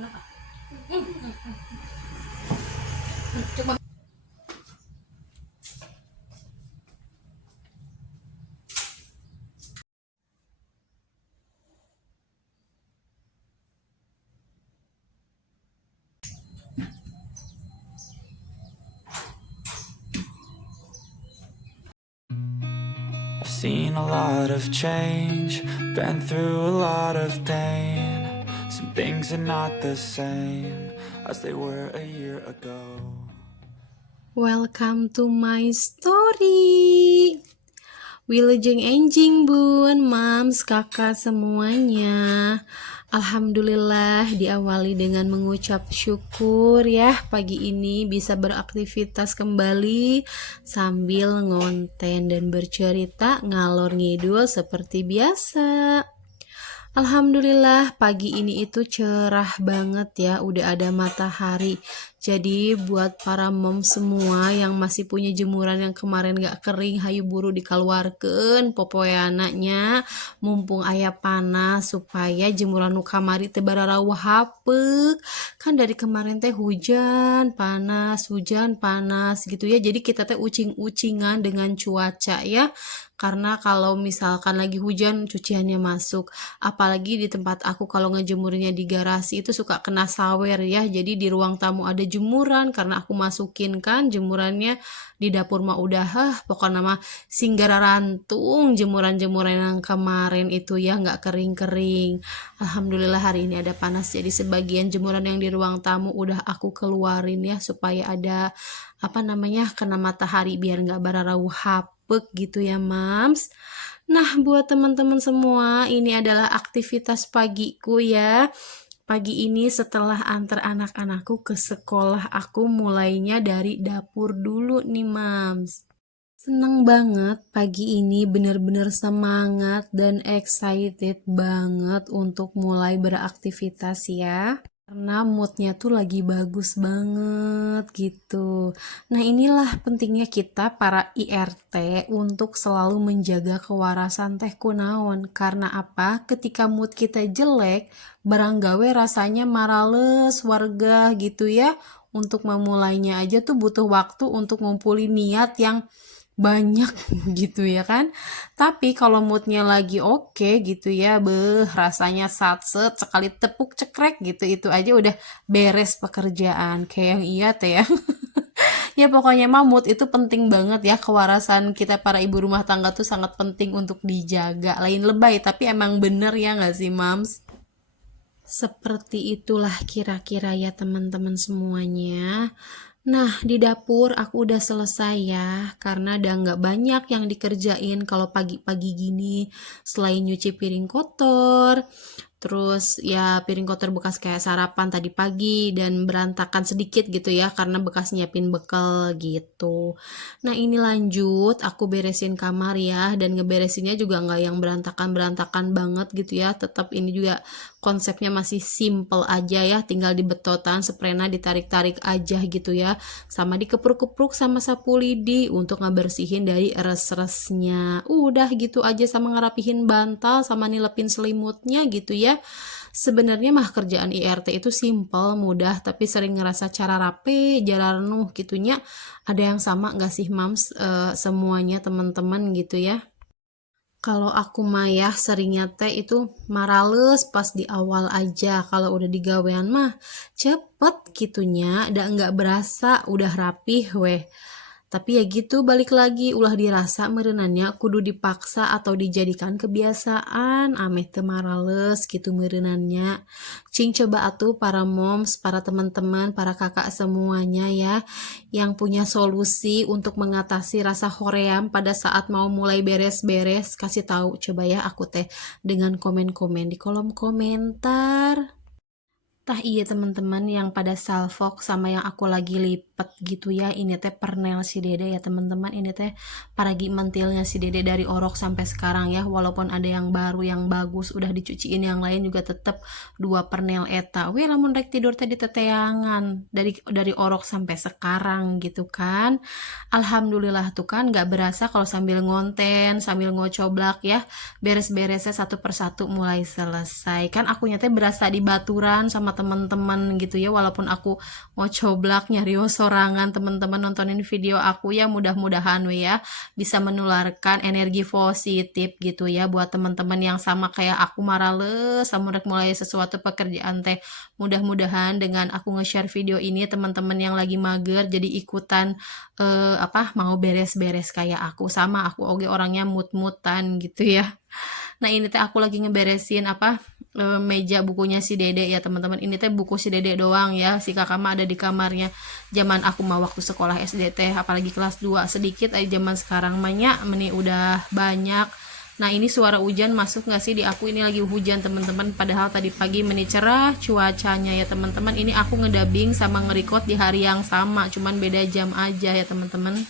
Coba. I've seen a lot of change, been through a lot of pain. Some things are not the same as they were a year ago. Welcome to my story. Wilujeng enjing bun, mams, kakak semuanya. Alhamdulillah diawali dengan mengucap syukur ya pagi ini bisa beraktivitas kembali sambil ngonten dan bercerita ngalor ngidul seperti biasa. Alhamdulillah pagi ini itu cerah banget ya, udah ada matahari. Jadi buat para mom semua yang masih punya jemuran yang kemarin gak kering, hayu buru dikeluarkan popoe anaknya, mumpung aya panas supaya jemuran nu kamari teh bararawa hapek. Kan dari kemarin teh hujan panas gitu ya. Jadi kita teh ucing-ucingan dengan cuaca ya. Karena kalau misalkan lagi hujan cuciannya masuk, apalagi di tempat aku kalau ngejemurnya di garasi itu suka kena sawer ya. Jadi di ruang tamu ada jemuran karena aku masukin kan jemurannya, di dapur mah udah pokoknya mah singgara rantung jemuran-jemuran yang kemarin itu ya nggak kering-kering. Alhamdulillah hari ini ada panas, jadi sebagian jemuran yang di ruang tamu udah aku keluarin ya supaya ada kena matahari biar nggak bararau hapek gitu ya mams. Nah buat teman-teman semua, ini adalah aktivitas pagiku ya. Pagi ini setelah antar anak-anakku ke sekolah, aku mulainya dari dapur dulu nih mams. Seneng banget pagi ini, bener-bener semangat dan excited banget untuk mulai beraktivitas ya. Karena moodnya tuh lagi bagus banget gitu. Nah inilah pentingnya kita para IRT untuk selalu menjaga kewarasan teh kunaon. Karena apa? Ketika mood kita jelek, barang gawe rasanya marales warga gitu ya. Untuk memulainya aja tuh butuh waktu untuk ngumpulin niat yang banyak gitu ya kan. Tapi kalau moodnya lagi oke gitu ya, rasanya satset sekali tepuk cekrek gitu, itu aja udah beres pekerjaan kayak yang iya teh ya. Ya pokoknya mah mood itu penting banget ya, kewarasan kita para ibu rumah tangga tuh sangat penting untuk dijaga. Lain lebay tapi emang bener ya nggak sih mams? Seperti itulah kira-kira ya teman-teman semuanya. Nah di dapur aku udah selesai ya, karena udah nggak banyak yang dikerjain kalau pagi-pagi gini. Selain nyuci piring kotor, terus ya piring kotor bekas kayak sarapan tadi pagi dan berantakan sedikit gitu ya karena bekas nyiapin bekal gitu. Nah ini lanjut aku beresin kamar ya, dan ngeberesinnya juga nggak yang berantakan-berantakan banget gitu ya. Tetap ini juga konsepnya masih simple aja ya, tinggal dibetotan, sprena ditarik-tarik aja gitu ya, sama dikepruk-kepruk sama sapu lidi untuk ngebersihin dari res-resnya. Udah gitu aja, sama ngerapihin bantal sama nilepin selimutnya gitu ya. Sebenarnya mah kerjaan IRT itu simple, mudah, tapi sering ngerasa cara rapi, jalan nuh gitunya. Ada yang sama gak sih mams, semuanya teman-teman gitu ya? Kalau aku mah ya seringnya teh itu marales pas di awal aja. Kalau udah digawean mah cepet gitunya, dan nggak berasa udah rapih weh. Tapi ya gitu, balik lagi ulah dirasa merenannya kudu dipaksa atau dijadikan kebiasaan, ameh teu marales gitu merenannya. Cing coba atuh para moms, para teman-teman, para kakak semuanya ya, yang punya solusi untuk mengatasi rasa hoream pada saat mau mulai beres-beres, kasih tahu coba ya aku teh dengan komen-komen di kolom komentar. Tah iya teman-teman yang pada salfok sama yang aku lagi lipet gitu ya, ini teh pernel si dede ya teman-teman. Ini teh paragi mentilnya si dede dari orok sampai sekarang ya, walaupun ada yang baru yang bagus udah dicuciin, yang lain juga tetep dua pernel eta. Wih lamun rek tidur teh di teteangan dari orok sampai sekarang gitu kan. Alhamdulillah tuh kan gak berasa kalau sambil ngonten sambil ngocoblak ya, beres-beresnya satu persatu mulai selesai kan. Akunya teh berasa di baturan sama teman-teman gitu ya, walaupun aku mau coblak nyari sorangan teman-teman nontonin video aku ya, mudah-mudahan we ya bisa menularkan energi positif gitu ya buat teman-teman yang sama kayak aku marales sama rek mulai sesuatu pekerjaan teh. Mudah-mudahan dengan aku nge-share video ini teman-teman yang lagi mager jadi ikutan mau beres-beres kayak aku, sama aku oge orangnya mut-mutan gitu ya. Nah ini teh aku lagi ngeberesin meja bukunya si Dede ya teman-teman. Ini teh buku si Dede doang ya, si kakak mah ada di kamarnya. Zaman aku mah waktu sekolah SD teh apalagi kelas 2 sedikit aja, zaman sekarang banyak meni udah banyak. Nah ini suara hujan masuk gak sih di aku? Ini lagi hujan teman-teman, padahal tadi pagi meni cerah cuacanya ya teman-teman. Ini aku ngedabing sama nge-record di hari yang sama, cuman beda jam aja ya teman-teman.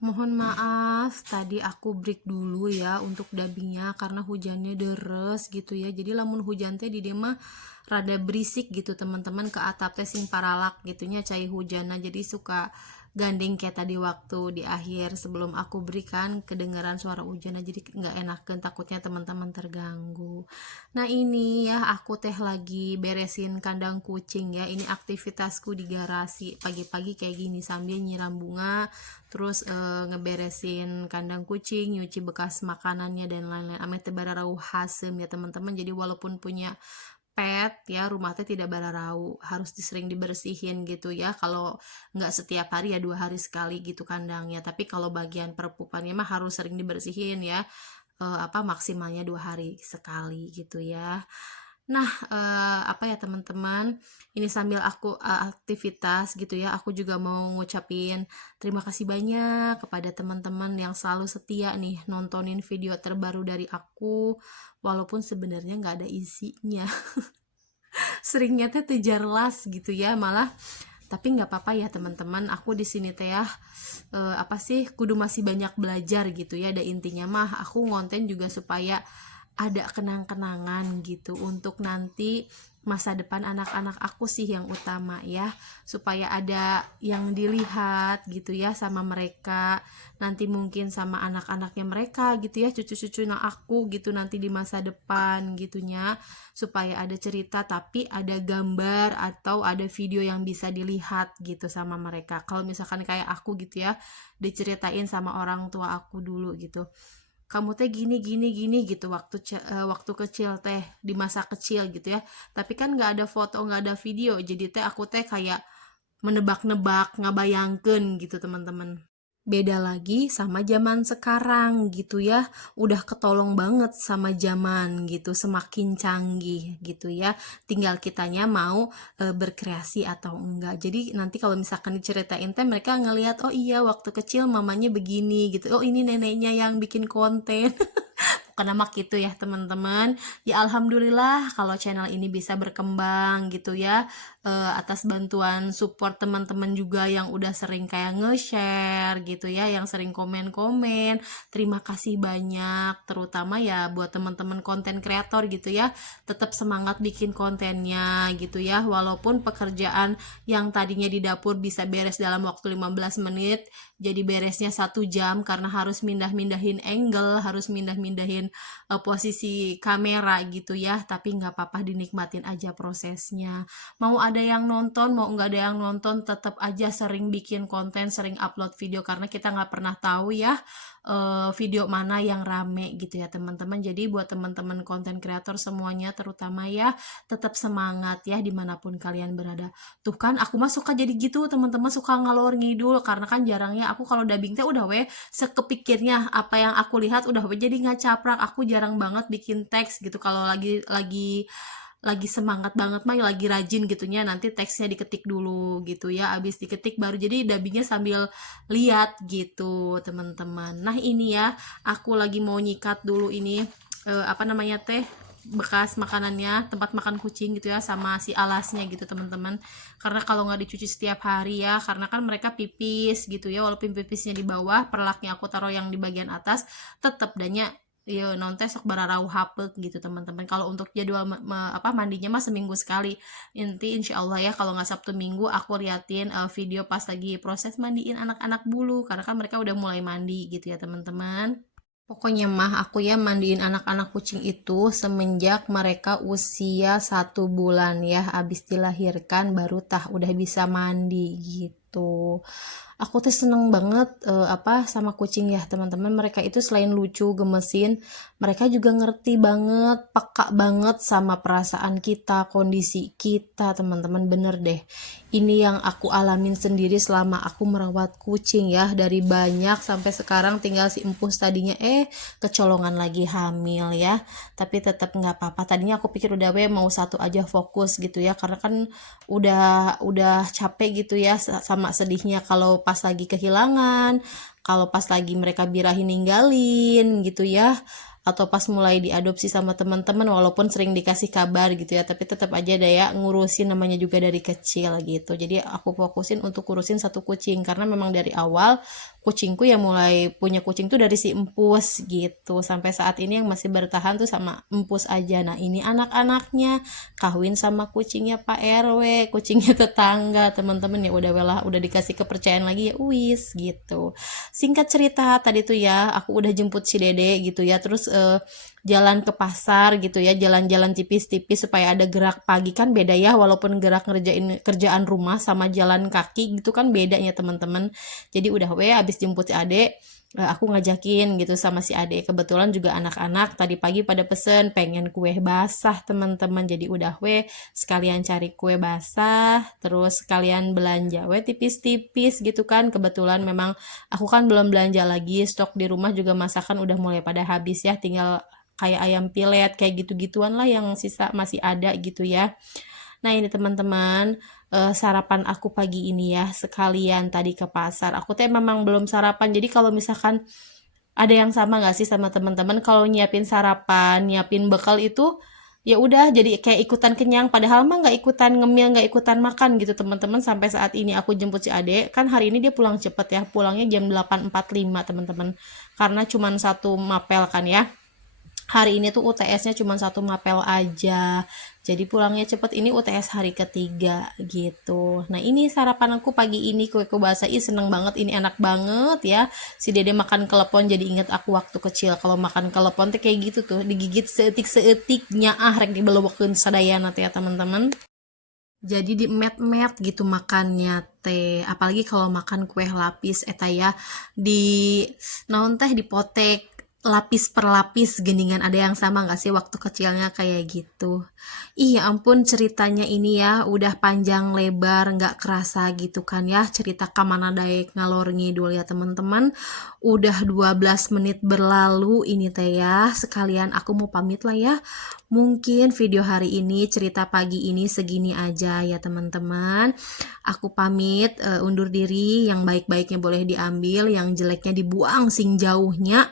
Mohon maaf, tadi aku break dulu ya untuk dubbingnya karena hujannya deres gitu ya. Jadi lamun hujan teh di dia mah rada berisik gitu teman-teman, ke atap teh sing paralak gitunya cai hujan. Nah jadi suka gandeng kayak tadi waktu di akhir sebelum aku berikan kedengaran suara hujan. Nah jadi nggak enakan, takutnya teman-teman terganggu. Nah ini ya aku teh lagi beresin kandang kucing ya. Ini aktivitasku di garasi pagi-pagi kayak gini sambil nyiram bunga, terus ngeberesin kandang kucing, nyuci bekas makanannya dan lain-lain. Ame teh bararau hasem ya teman-teman. Jadi walaupun punya pet ya, rumah teh tidak bararau, harus sering dibersihin gitu ya. Kalau nggak setiap hari ya 2 hari sekali gitu kandangnya. Tapi kalau bagian perpupannya mah harus sering dibersihin ya. Maksimalnya 2 hari sekali gitu ya. Nah, teman-teman, ini sambil aku aktivitas gitu ya, aku juga mau ngucapin terima kasih banyak kepada teman-teman yang selalu setia nih nontonin video terbaru dari aku, walaupun sebenarnya nggak ada isinya. Seringnya teh tejarlas gitu ya, malah tapi nggak apa-apa ya teman-teman, aku di sini teh ya kudu masih banyak belajar gitu ya. Ada intinya mah aku ngonten juga supaya ada kenang-kenangan gitu untuk nanti masa depan anak-anak aku sih yang utama ya, supaya ada yang dilihat gitu ya sama mereka, nanti mungkin sama anak-anaknya mereka gitu ya, cucu-cucu aku gitu nanti di masa depan gitunya, supaya ada cerita tapi ada gambar atau ada video yang bisa dilihat gitu sama mereka. Kalau misalkan kayak aku gitu ya, diceritain sama orang tua aku dulu gitu, kamu teh gini gini gini gitu waktu kecil teh, di masa kecil gitu ya, tapi kan nggak ada foto nggak ada video, jadi teh aku teh kayak menebak-nebak ngabayangkeun gitu teman-teman. Beda lagi sama zaman sekarang gitu ya, udah ketolong banget sama zaman gitu, semakin canggih gitu ya, tinggal kitanya mau berkreasi atau enggak. Jadi nanti kalau misalkan diceritain teh mereka ngelihat, oh iya waktu kecil mamanya begini gitu, oh ini neneknya yang bikin konten. Karena mak gitu ya teman-teman. Ya alhamdulillah kalau channel ini bisa berkembang gitu ya, atas bantuan support teman-teman juga yang udah sering kayak nge-share gitu ya, yang sering komen-komen. Terima kasih banyak, terutama ya buat teman-teman konten kreator gitu ya, tetap semangat bikin kontennya gitu ya, walaupun pekerjaan yang tadinya di dapur bisa beres dalam waktu 15 menit jadi beresnya 1 jam karena harus mindah-mindahin angle, harus mindah-mindahin posisi kamera gitu ya. Tapi nggak apa-apa, dinikmatin aja prosesnya. Mau ada yang nonton, mau nggak ada yang nonton, tetap aja sering bikin konten, sering upload video, karena kita nggak pernah tahu ya video mana yang rame gitu ya teman-teman. Jadi buat teman-teman konten kreator semuanya terutama ya, tetap semangat ya dimanapun kalian berada. Tuh kan aku mah suka jadi gitu teman-teman, suka ngalor ngidul karena kan jarangnya aku kalau dubbing teh udah sekepikirnya apa yang aku lihat udah jadi ngacaprak. Aku jarang banget bikin teks gitu, kalau lagi semangat banget mah lagi rajin gitunya, nanti teksnya diketik dulu gitu ya, abis diketik baru jadi dubbingnya sambil lihat gitu teman-teman. Nah ini ya aku lagi mau nyikat dulu ini bekas makanannya, tempat makan kucing gitu ya, sama si alasnya gitu teman-teman, karena kalau nggak dicuci setiap hari ya, karena kan mereka pipis gitu ya, walaupun pipisnya di bawah, perlaknya aku taruh yang di bagian atas, tetep danya ya nonte sok bararau hapek gitu teman-teman. Kalau untuk jadwal mandinya mah seminggu sekali, inti insya Allah ya, kalau nggak Sabtu Minggu aku liatin video pas lagi proses mandiin anak-anak bulu, karena kan mereka udah mulai mandi gitu ya teman-teman. Pokoknya mah aku ya mandiin anak-anak kucing itu semenjak mereka usia 1 bulan ya, abis dilahirkan baru udah bisa mandi gitu. Aku tuh seneng banget sama kucing ya teman-teman. Mereka itu selain lucu, gemesin, mereka juga ngerti banget, peka banget sama perasaan kita, kondisi kita teman-teman. Bener deh, ini yang aku alamin sendiri selama aku merawat kucing ya. Dari banyak sampai sekarang tinggal si Empus tadinya kecolongan lagi hamil ya. Tapi tetap nggak apa-apa. Tadinya aku pikir udah mau satu aja fokus gitu ya, karena kan udah capek gitu ya sama sedihnya kalau pas lagi kehilangan, kalau pas lagi mereka birahi ninggalin gitu ya, atau pas mulai diadopsi sama teman-teman, walaupun sering dikasih kabar gitu ya, tapi tetap aja ada ya ngurusin, namanya juga dari kecil gitu. Jadi aku fokusin untuk ngurusin satu kucing, karena memang dari awal kucingku ya mulai punya kucing tuh dari si Empus gitu, sampai saat ini yang masih bertahan tuh sama Empus aja. Nah ini anak-anaknya kawin sama kucingnya Pak RW, kucingnya tetangga teman-teman ya, udah dikasih kepercayaan lagi ya wis gitu. Singkat cerita tadi tuh ya aku udah jemput si Dede gitu ya, terus jalan ke pasar gitu ya, jalan-jalan tipis-tipis supaya ada gerak pagi. Kan beda ya, walaupun gerak ngerjain kerjaan rumah sama jalan kaki gitu kan bedanya teman-teman. Jadi udah abis jemput si Ade, aku ngajakin gitu sama si Ade. Kebetulan juga anak-anak tadi pagi pada pesen pengen kue basah teman-teman. Jadi udah sekalian cari kue basah, terus sekalian belanja tipis-tipis gitu kan. Kebetulan memang aku kan belum belanja lagi, stok di rumah juga masakan udah mulai pada habis ya, tinggal kayak ayam pilet kayak gitu-gituan lah yang sisa masih ada gitu ya. Nah ini teman-teman, sarapan aku pagi ini ya, sekalian tadi ke pasar. Aku tuh memang belum sarapan, jadi kalau misalkan ada yang sama nggak sih sama teman-teman, kalau nyiapin sarapan, nyiapin bekal itu ya udah jadi kayak ikutan kenyang, padahal mah nggak ikutan ngemil, nggak ikutan makan gitu teman-teman. Sampai saat ini aku jemput si Ade, kan hari ini dia pulang cepet ya, pulangnya jam 8.45 teman-teman, karena cuman satu mapel kan ya. Hari ini tuh UTS-nya cuma satu mapel aja, jadi pulangnya cepet. Ini UTS hari ketiga gitu. Nah ini sarapan aku pagi ini, kue basah. Seneng banget, ini enak banget ya. Si Dede makan kelepon jadi inget aku waktu kecil. Kalau makan kelepon tuh kayak gitu tuh, digigit seetik-seetiknya rek dibelobokeun sadayana teh ya teman-teman. Jadi di met-met gitu makannya teh, apalagi kalau makan kue lapis eta ya, di naon teh dipotek lapis per lapis geningan. Ada yang sama nggak sih waktu kecilnya kayak gitu? Iya ampun, ceritanya ini ya udah panjang lebar nggak kerasa gitu kan ya, cerita kamana daek ngalor ngidul ya teman-teman. Udah 12 menit berlalu ini teh ya, sekalian aku mau pamit lah ya. Mungkin video hari ini, cerita pagi ini segini aja ya teman-teman. Aku pamit, undur diri. Yang baik-baiknya boleh diambil, yang jeleknya dibuang sing jauhnya.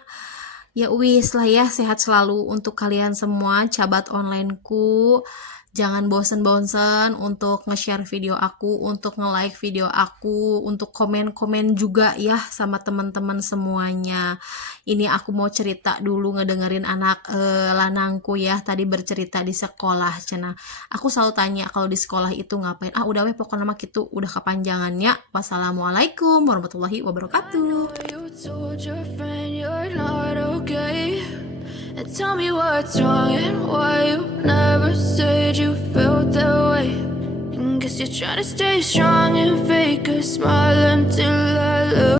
Ya wis lah ya, sehat selalu untuk kalian semua cabat onlineku. Jangan bosen-bosen untuk nge-share video aku, untuk nge-like video aku, untuk komen-komen juga ya sama teman-teman semuanya. Ini aku mau cerita dulu, ngedengerin anak lanangku ya tadi bercerita di sekolah cenah. Aku selalu tanya kalau di sekolah itu ngapain. Udah pokoknya mah gitu, udah kepanjangannya. Wassalamualaikum warahmatullahi wabarakatuh. And tell me what's wrong and why you never said you felt that way. And guess you're trying to stay strong and fake a smile until I look